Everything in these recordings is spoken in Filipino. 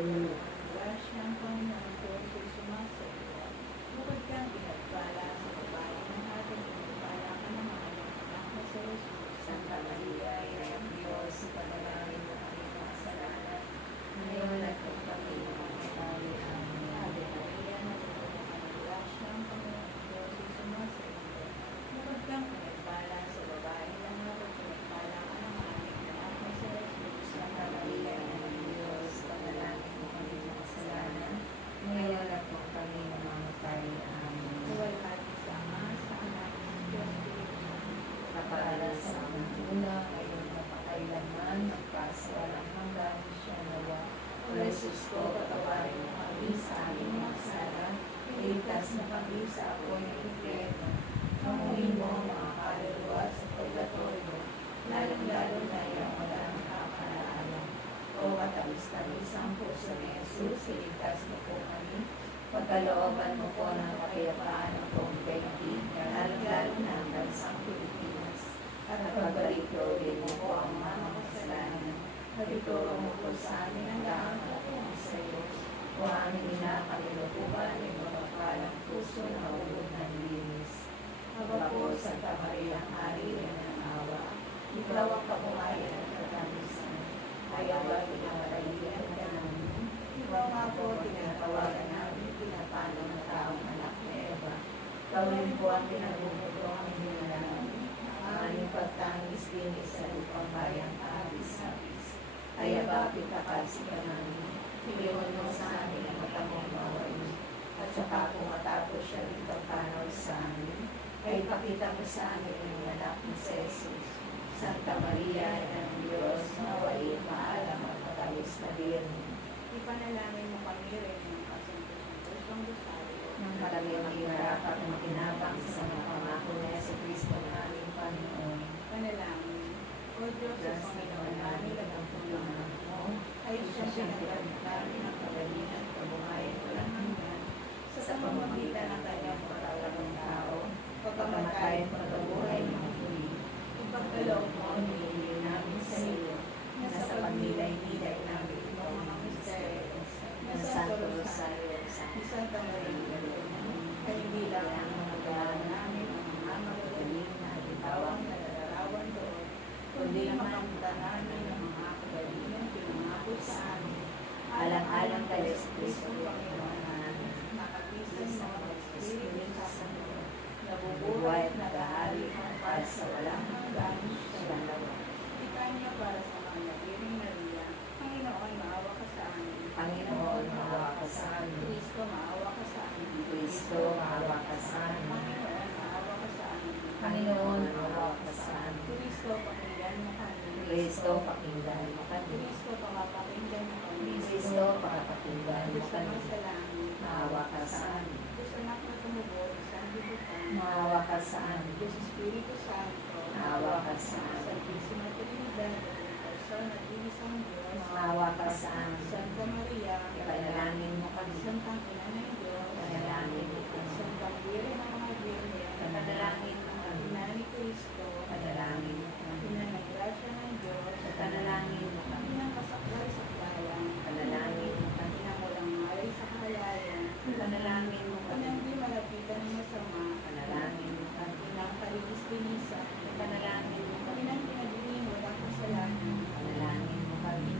Grasya ang Panginoon ko ay sumasa iyo. Bukod kang pinagpala sa babae ng ating pinagpala ka naman ang anak na si Jesus. Santa Maria, Ina ng Diyos, ipanalangin mo kami mga kasalanan, ngayon at kung kami mamamatay. Amen. Ave Maria, napupuno ka ng grasya ang Panginoon ko ay sumasa iyo. Bukod kang pinagpala sa babae ng ating pinagpala ka naman ang anak na si Jesus. Santa Maria, Ina ng Diyos, ipanalangin mo kami mga kasalanan, ngayon at kung kami mamamatay. Amen. Huwag natin sa Ama, sa Anak, sa Diyos, Espiritu Santo. Kapala sa aming una, ngayon napakailanman, magpasawalang hanggan, siya nawa. O Jesus ko, patawarin mo kami sa aming mga kasalanan, iligtas na kami sa apoy ng impyerno. Panguhin mo ang mga kaluluwa sa purgatorio, lalong-lalo na yung walang nakakaalala. O matamis-tamis ang puso ni Jesus, iligtas mo po kami. Pagkalooban mo po ng kapayapaan ng buong daigdig, lalong-lalo na ang bansang Pilipinas. At pagbalik-loob mo po ang mga kasalanan. Pagtuturo mo po sa amin ang daan patungo sa iyo. O aming inakalimutuban ng mapagpalang puso na ulog ng linis. Aba po, Santa Maria, Hari ng awa, ikaw ang kabuhayan at katamisan. Ayaw at pinangalalian ka namin. Ikaw nga po, tinatawagan namin, pinapano ng taong anak na Eva. Gawin po ang pinagbubuto ang namin. Ang aming pagtangis din sa lupang bayang kahabis-habis. Ay abapit akasi ka namin. Piliwan mo sa amin ang matamong mawain. At saka kung matapos siya rin pagpanaw sa amin, ay ipakita mo sa amin ang anak ni Jesus. Santa Maria, Ina ng Diyos, nawain, maalam at matamis na birni. Ipanalangin mo kami rin ng kasunod-sunod Rosario. Nang marami ang hirap at makinabang sa mga pangako na sa Kristo na aming Panginoon. Panalangin. O Diyos, sa Panginoon namin at ang tulungan mo, ay siyang pinagdamit namin ang kagalingan at kabuhayan walang hanggan sa pamamagitan ng kanyang pagkakatang tao, pagkamatay at pagkabuhay ng muli. Ipagkaloob mo ang nililin namin sa iyo, na sa pagmilay-nilay namin ng mga misteryo, na sa Santo Rosario, ni Santa Maria, ay hindi lang ang mga gawa namin ang mga magagaling na bitawang nalalarawan doon, kundi makamta namin ang mga kagalingan pinangako sa amin, alang-alang kay Kristo Panginoon namin, nakapisan sa mga Espiritu Santo, nabubuhay at nag-ahari hanggang sa walang hanggan siya nawa. Ikanya para sa mga nagiring Maria, Panginoon, maawa ka sa amin. Panginoon, maawa ka sa amin. Kristo, maawa ka sa amin. Kristo, maawa ka sa amin. Panginoon, maawa ka sa amin. Panginoon, maawa ka sa amin. Kristo, pakinggan mo kami. Kristo, pakinggan mo kami. Kristo, pakapakinggan mo kami. Kristo, pakapakinggan mo Gusto kami. mo sa langit. Maawa ka sa amin. Gusto na ko tumubog sa libutan. Maawa ka sa amin. Diyos Espiritu Santo. Maawa ka sa amin. Santísima Trinidad, at persona at isang Diyos. Maawa ka sa amin. Santa Maria. Ipanalangin mo kami. Santang Ina ng Diyos. Panalangin mo kami. Santang Bire ng mga Birne. Panalangin mo kami. Ina ni Cristo. Panalangin mo kami. Ina ng Grasya ng Diyos. Panalangin mo kami. Ina ng kasaklay-saklayan. Panalangin mo kami. Ina ng walang malay sa kahalayan. Panalangin mo Ina kami. ng di malapitan ng masama. Panalangin mo kami. Ina ng kalinis-linisan. Panalangin mo kami. Ina ng pinagdiling walang kasalanan. Panalangin mo kami.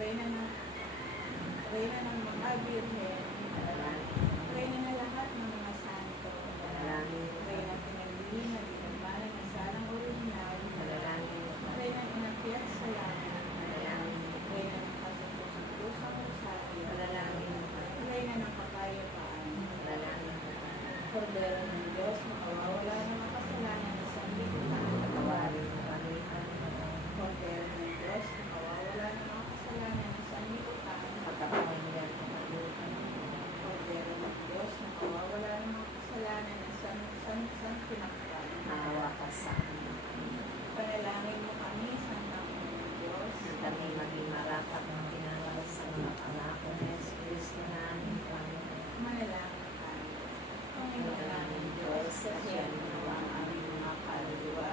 Reyna ng mga birhen, Reyna na lahat ng mga santo, Reyna pinagdiin na dinagmanan ng salang original, Reyna inakyat sa langit, Reyna ng kasapusang rosaryo, Reyna ng kapayapaan, Kordero ng Diyos, makawawala ng mga kasalanan ng sanlibutan, Kordero ng Diyos, makawawala ng mga kasalanan ng sanlibutan, Kordero ng Diyos, makawawala ng mga kasalanan ng sanlibutan, panalangin mo kami, Santang Ina ng Diyos, Kami maging marapat ng pinangalas sa mga pangako ni Yesu Cristo namin, Panginoon. manalangin tayo. Panginoon namin Diyos, sasyan mo nawa ang aming mga kaluluwa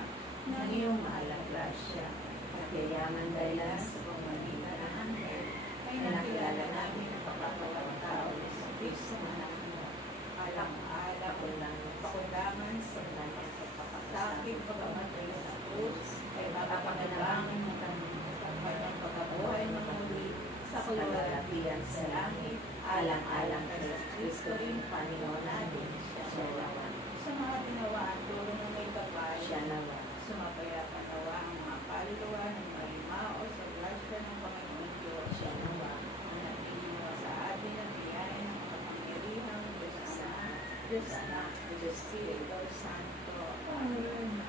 ng iyong mahal na grasya, At yayaman dahilan sa pamamagitan ng anghel, ay nakilala namin ang pagkakawang tao ni sa Kristo na nakinig. Alang-ala o pakundangan sa kanyang pagpapakasakit, pagkamatay sa krus, ay mapapagandangin mo kami sa kanyang pagkabuhay ng muli sa kalwalatian sa langit, alang-alang kay sa Kristo rin, Panginoon natin, siya nawa. Sa mga dinawaan, tulong ng may kapal, sumapaya patawa ang mga kaluluwa ng marimao sa grasya ng Panginoon Diyos, siya nawa. Ang nagtitiwa sa atin ang biyaya ng kapangyarihang Diyos Ama, Diyos Anak, Diyos Espiritu Santo. Amen.